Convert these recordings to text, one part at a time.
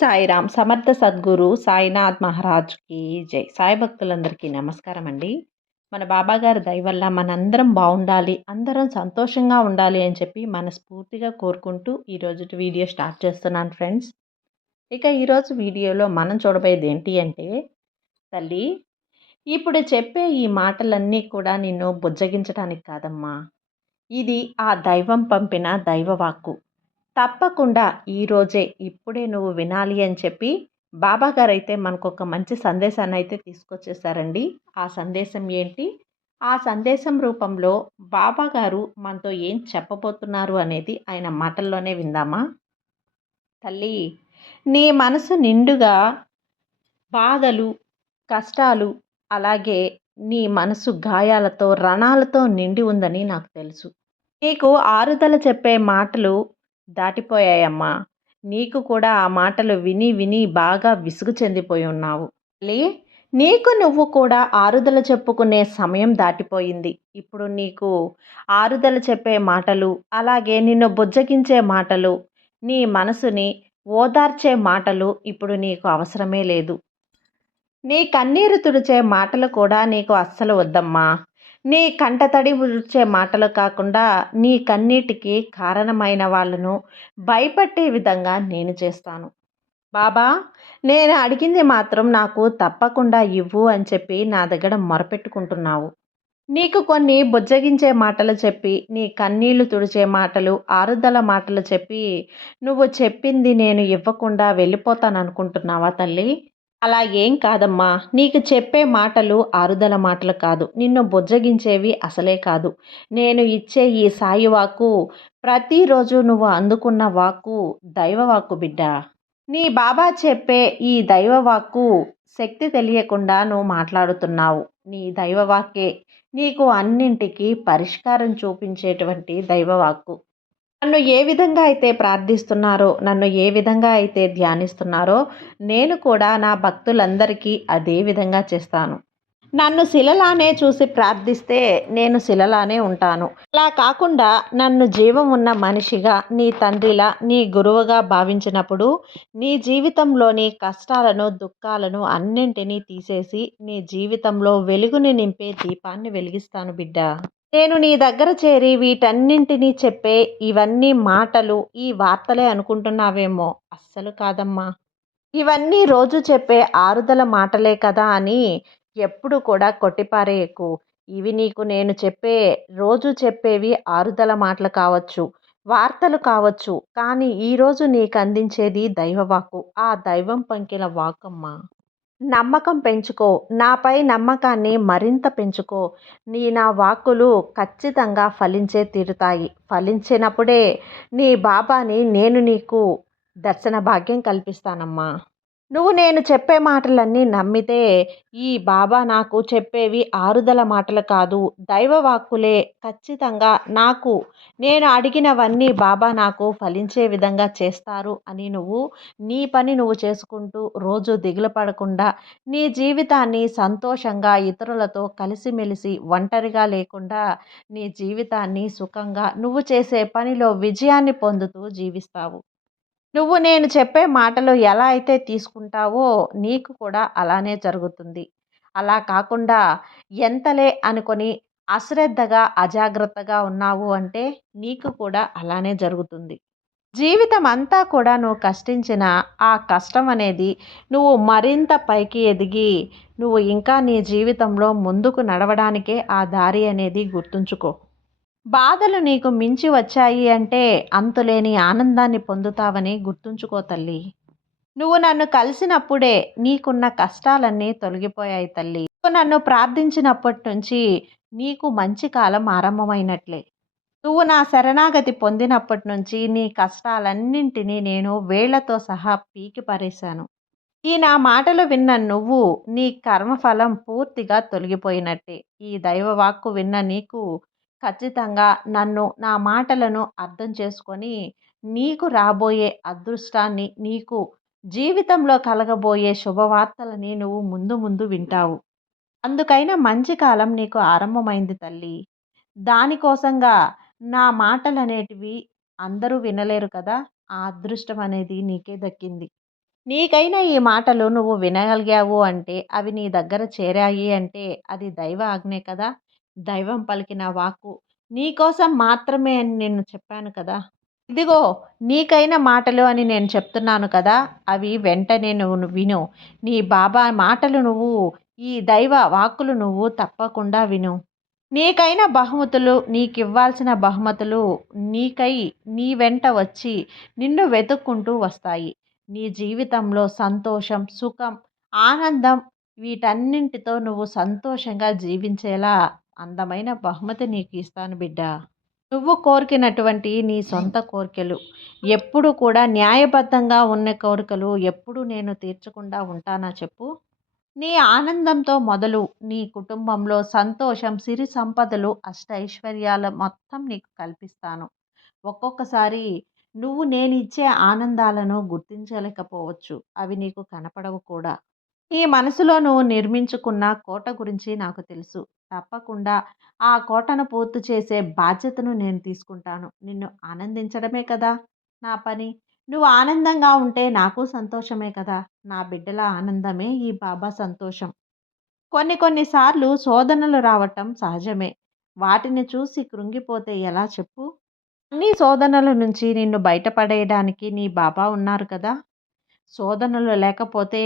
సాయిరామ్ సమర్థ సద్గురు సాయినాథ్ మహారాజ్కి జై. సాయి భక్తులందరికీ నమస్కారం అండి మన బాబాగారి దయవల్ల మనందరం బాగుండాలి అందరం సంతోషంగా ఉండాలి అని చెప్పి మనస్ఫూర్తిగా కోరుకుంటూ ఈరోజు వీడియో స్టార్ట్ చేస్తున్నాను ఫ్రెండ్స్. ఇక ఈరోజు వీడియోలో మనం చూడబోయేది ఏంటి అంటే తల్లి ఇప్పుడు చెప్పే ఈ మాటలన్నీ కూడా నిన్ను బుజ్జగించడానికి కాదమ్మా. ఇది ఆ దైవం పంపిన దైవవాక్కు తప్పకుండా ఈరోజే ఇప్పుడే నువ్వు వినాలి అని చెప్పి బాబా గారు అయితే మనకు ఒక మంచి సందేశాన్ని అయితే తీసుకొచ్చేసారండి. ఆ సందేశం ఏంటి? ఆ సందేశం రూపంలో బాబా గారు మనతో ఏం చెప్పబోతున్నారు అనేది ఆయన మాటల్లోనే విందామా? తల్లి నీ మనసు నిండుగా బాధలు కష్టాలు అలాగే నీ మనసు గాయాలతో రణాలతో నిండి ఉందని నాకు తెలుసు. నీకు ఆరుదల చెప్పే మాటలు దాటిపోయాయమ్మా. నీకు కూడా ఆ మాటలు విని విని బాగా విసుగు చెందిపోయి ఉన్నావు. లే నీకు నువ్వు కూడా ఆరుదల చెప్పుకునే సమయం దాటిపోయింది. ఇప్పుడు నీకు ఆరుదల చెప్పే మాటలు అలాగే నిన్ను బుజ్జగించే మాటలు నీ మనసుని ఓదార్చే మాటలు ఇప్పుడు నీకు అవసరమే లేదు. నీ కన్నీరు తుడిచే మాటలు కూడా నీకు అస్సలు వద్దమ్మా. నీ కంటతడి ఉడిచే మాటలు కాకుండా నీ కన్నీటికి కారణమైన వాళ్ళను భయపట్టే విధంగా నేను చేస్తాను. బాబా నేను అడిగింది మాత్రం నాకు తప్పకుండా ఇవ్వు అని చెప్పి నా దగ్గర మొరపెట్టుకుంటున్నావు. నీకు కొన్ని బుజ్జగించే మాటలు చెప్పి నీ కన్నీళ్ళు తుడిచే మాటలు ఆరుదల మాటలు చెప్పి నువ్వు చెప్పింది నేను ఇవ్వకుండా వెళ్ళిపోతాను అనుకుంటున్నావా తల్లి? అలా ఏం కాదమ్మా. నీకు చెప్పే మాటలు ఆరుదల మాటలు కాదు. నిన్ను బుజ్జగించేవి అసలే కాదు. నేను ఇచ్చే ఈ సాయి వాక్కు ప్రతిరోజు నువ్వు అందుకున్న వాక్కు దైవవాక్కు బిడ్డ. నీ బాబా చెప్పే ఈ దైవవాక్కు శక్తి తెలియకుండా నువ్వు మాట్లాడుతున్నావు. నీ దైవవాక్కే నీకు అన్నింటికి పరిష్కారం చూపించేటువంటి దైవవాక్కు. నన్ను ఏ విధంగా అయితే ప్రార్థిస్తున్నారో నన్ను ఏ విధంగా అయితే ధ్యానిస్తున్నారో నేను కూడా నా భక్తులందరికీ అదే విధంగా చేస్తాను. నన్ను శిలలానే చూసి ప్రార్థిస్తే నేను శిలలానే ఉంటాను. అలా కాకుండా నన్ను జీవం ఉన్న మనిషిగా నీ తండ్రిలా నీ గురువుగా భావించినప్పుడు నీ జీవితంలోని కష్టాలను దుఃఖాలను అన్నింటినీ తీసేసి నీ జీవితంలో వెలుగుని నింపే దీపాన్ని వెలిగిస్తాను బిడ్డ. నేను నీ దగ్గర చేరి వీటన్నింటినీ చెప్పే ఇవన్నీ మాటలు ఈ వార్తలే అనుకుంటున్నావేమో. అస్సలు కాదమ్మా. ఇవన్నీ రోజు చెప్పే ఆరుదల మాటలే కదా అని ఎప్పుడు కూడా కొట్టిపారేయకు. ఇవి నీకు నేను చెప్పే రోజు చెప్పేవి ఆరుదల మాటలు కావచ్చు వార్తలు కావచ్చు. కానీ ఈరోజు నీకు అందించేది దైవవాకు ఆ దైవం పంకిల వాకమ్మా. నమ్మకం పెంచుకో. నాపై నమ్మకాన్ని మరింత పెంచుకో. నీ నా వాక్కులు ఖచ్చితంగా ఫలించే తీరుతాయి. ఫలించినప్పుడే నీ బాబాని నేను నీకు దర్శన భాగ్యం కల్పిస్తానమ్మా. నువ్వు నేను చెప్పే మాటలన్నీ నమ్మితే ఈ బాబా నాకు చెప్పేవి ఆరుదల మాటలు కాదు. దైవవాక్కులే ఖచ్చితంగా నాకు. నేను అడిగినవన్నీ బాబా నాకు ఫలించే విధంగా చేస్తారు అని నువ్వు నీ పని నువ్వు చేసుకుంటూ రోజు దిగులు పడకుండా నీ జీవితాన్ని సంతోషంగా ఇతరులతో కలిసిమెలిసి ఒంటరిగా లేకుండా నీ జీవితాన్ని సుఖంగా నువ్వు చేసే పనిలో విజయాన్ని పొందుతూ జీవిస్తావు. నువ్వు నేను చెప్పే మాటలు ఎలా అయితే తీసుకుంటావో నీకు కూడా అలానే జరుగుతుంది. అలా కాకుండా ఎంతలే అనుకొని అశ్రద్ధగా అజాగ్రత్తగా ఉన్నావు అంటే నీకు కూడా అలానే జరుగుతుంది. జీవితం అంతా కూడా నువ్వు కష్టించిన ఆ కష్టం అనేది నువ్వు మరింత పైకి ఎదిగి నువ్వు ఇంకా నీ జీవితంలో ముందుకు నడవడానికే ఆ దారి అనేది గుర్తుంచుకో. బాధలు నీకు మించి వచ్చాయి అంటే అంతులేని ఆనందాన్ని పొందుతావని గుర్తుంచుకో తల్లి. నువ్వు నన్ను కలిసినప్పుడే నీకున్న కష్టాలన్నీ తొలగిపోయాయి తల్లి. నువ్వు నన్ను ప్రార్థించినప్పటి నుంచి నీకు మంచి కాలం ఆరంభమైనట్లే. నువ్వు నా శరణాగతి పొందినప్పటి నుంచి నీ కష్టాలన్నింటినీ నేను వేళ్ళతో సహా పీకి పరేశాను. ఈ నా మాటలు విన్న నువ్వు నీ కర్మఫలం పూర్తిగా తొలగిపోయినట్టే. ఈ దైవవాక్కు విన్న నీకు ఖచ్చితంగా నన్ను నా మాటలను అర్థం చేసుకొని నీకు రాబోయే అదృష్టాన్ని నీకు జీవితంలో కలగబోయే శుభవార్తలని నువ్వు ముందు ముందు వింటావు. అందుకైనా మంచి కాలం నీకు ఆరంభమైంది తల్లి. దానికోసంగా నా మాటలు అనేటివి అందరూ వినలేరు కదా ఆ అదృష్టం అనేది నీకే దక్కింది. నీకైనా ఈ మాటలు నువ్వు వినగలిగావు అంటే అవి నీ దగ్గర చేరాయి అంటే అది దైవ ఆజ్ఞే కదా. దైవం పలికిన వాక్కు నీకోసం మాత్రమే అని నేను చెప్పాను కదా! ఇదిగో నీకైన మాటలు అని నేను చెప్తున్నాను కదా! అవి వెంటనే నువ్వు విను. నీ బాబా మాటలు నువ్వు ఈ దైవ వాక్కులు నువ్వు తప్పకుండా విను. నీకైన బహుమతులు నీకివ్వాల్సిన బహుమతులు నీకై నీ వెంట వచ్చి నిన్ను వెతుక్కుంటూ వస్తాయి. నీ జీవితంలో సంతోషం సుఖం ఆనందం వీటన్నింటితో నువ్వు సంతోషంగా జీవించేలా అందమైన బహుమతి నీకు ఇస్తాను బిడ్డ. నువ్వు కోరికినటువంటి నీ సొంత కోరికలు ఎప్పుడు కూడా న్యాయబద్ధంగా ఉన్న కోరికలు ఎప్పుడు నేను తీర్చకుండా ఉంటానా చెప్పు? నీ ఆనందంతో మొదలు నీ కుటుంబంలో సంతోషం సిరి సంపదలు అష్ట ఐశ్వర్యాల మొత్తం నీకు కల్పిస్తాను. ఒక్కొక్కసారి నువ్వు నేను ఇచ్చే ఆనందాలను గుర్తించలేకపోవచ్చు. అవి నీకు కనపడవు కూడా. ఈ మనసులోను నిర్మించుకున్న కోట గురించి నాకు తెలుసు. తప్పకుండా ఆ కోటను పూర్తి చేసే బాధ్యతను నేను తీసుకుంటాను. నిన్ను ఆనందించడమే కదా నా పని. నువ్వు ఆనందంగా ఉంటే నాకు సంతోషమే కదా. నా బిడ్డల ఆనందమే ఈ బాబా సంతోషం. కొన్ని కొన్నిసార్లు శోధనలు రావటం సహజమే. వాటిని చూసి కృంగిపోతే ఎలా చెప్పు? అన్ని శోధనల నుంచి నిన్ను బయటపడేయడానికి నీ బాబా ఉన్నారు కదా. శోధనలు లేకపోతే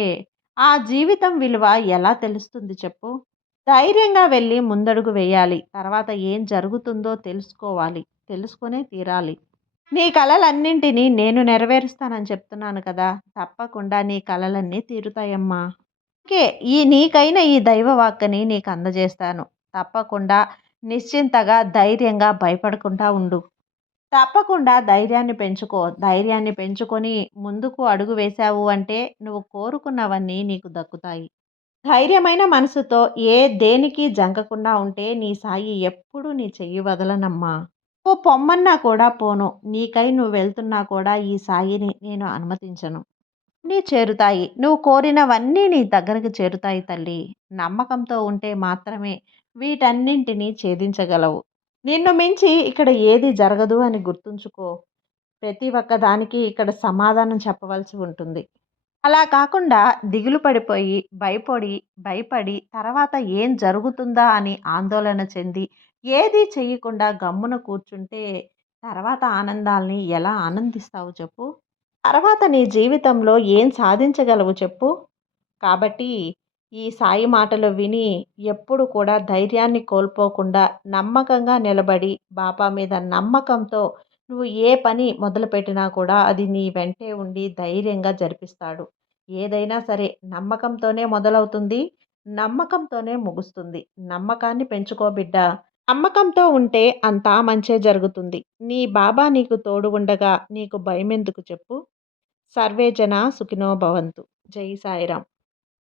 ఆ జీవితం విలువ ఎలా తెలుస్తుంది చెప్పు? ధైర్యంగా వెళ్ళి ముందడుగు వేయాలి. తర్వాత ఏం జరుగుతుందో తెలుసుకోవాలి. తెలుసుకునే తీరాలి. నీ కళలన్నింటినీ నేను నెరవేరుస్తానని చెప్తున్నాను కదా! తప్పకుండా నీ కళలన్నీ తీరుతాయమ్మా. ఓకే ఈ నీకైన ఈ దైవవాక్కని నీకు అందజేస్తాను. తప్పకుండా నిశ్చింతగా ధైర్యంగా భయపడకుండా ఉండు. తప్పకుండా ధైర్యాన్ని పెంచుకో ధైర్యాన్ని పెంచుకొని ముందుకు అడుగు వేశావు అంటే నువ్వు కోరుకున్నవన్నీ నీకు దక్కుతాయి. ధైర్యమైన మనసుతో ఏ దేనికి జంకకుండా ఉంటే నీ సాయి ఎప్పుడూ నీ చెయ్యి వదలనమ్మా. ఓ పొమ్మన్నా కూడా పోను. నీకై నువ్వు వెళ్తున్నా కూడా ఈ సాయిని నేను అనుమతించను. నీ చేరుతాయి. నువ్వు కోరినవన్నీ నీ దగ్గరకు చేరుతాయి తల్లి. నమ్మకంతో ఉంటే మాత్రమే వీటన్నింటినీ ఛేదించగలవు. నిన్ను మించి ఇక్కడ ఏది జరగదు అని గుర్తుంచుకో. ప్రతి ఒక్కదానికి ఇక్కడ సమాధానం చెప్పవలసి ఉంటుంది. అలా కాకుండా దిగులు పడిపోయి భయపడి భయపడి తర్వాత ఏం జరుగుతుందా అని ఆందోళన చెంది ఏది చెయ్యకుండా గమ్మున కూర్చుంటే తర్వాత ఆనందాల్ని ఎలా ఆనందిస్తావు చెప్పు? తర్వాత నీ జీవితంలో ఏం సాధించగలవు చెప్పు? కాబట్టి ఈ సాయి మాటలు విని ఎప్పుడు కూడా ధైర్యాన్ని కోల్పోకుండా నమ్మకంగా నిలబడి బాబా మీద నమ్మకంతో నువ్వు ఏ పని మొదలుపెట్టినా కూడా అది నీ వెంటే ఉండి ధైర్యంగా జరిపిస్తాడు. ఏదైనా సరే నమ్మకంతోనే మొదలవుతుంది నమ్మకంతోనే ముగుస్తుంది. నమ్మకాన్ని పెంచుకో బిడ్డ. నమ్మకంతో ఉంటే అంతా మంచే జరుగుతుంది. నీ బాబా నీకు తోడు ఉండగా నీకు భయమెందుకు చెప్పు? సర్వే జన సుఖినో భవంతు. జై సాయిరామ్.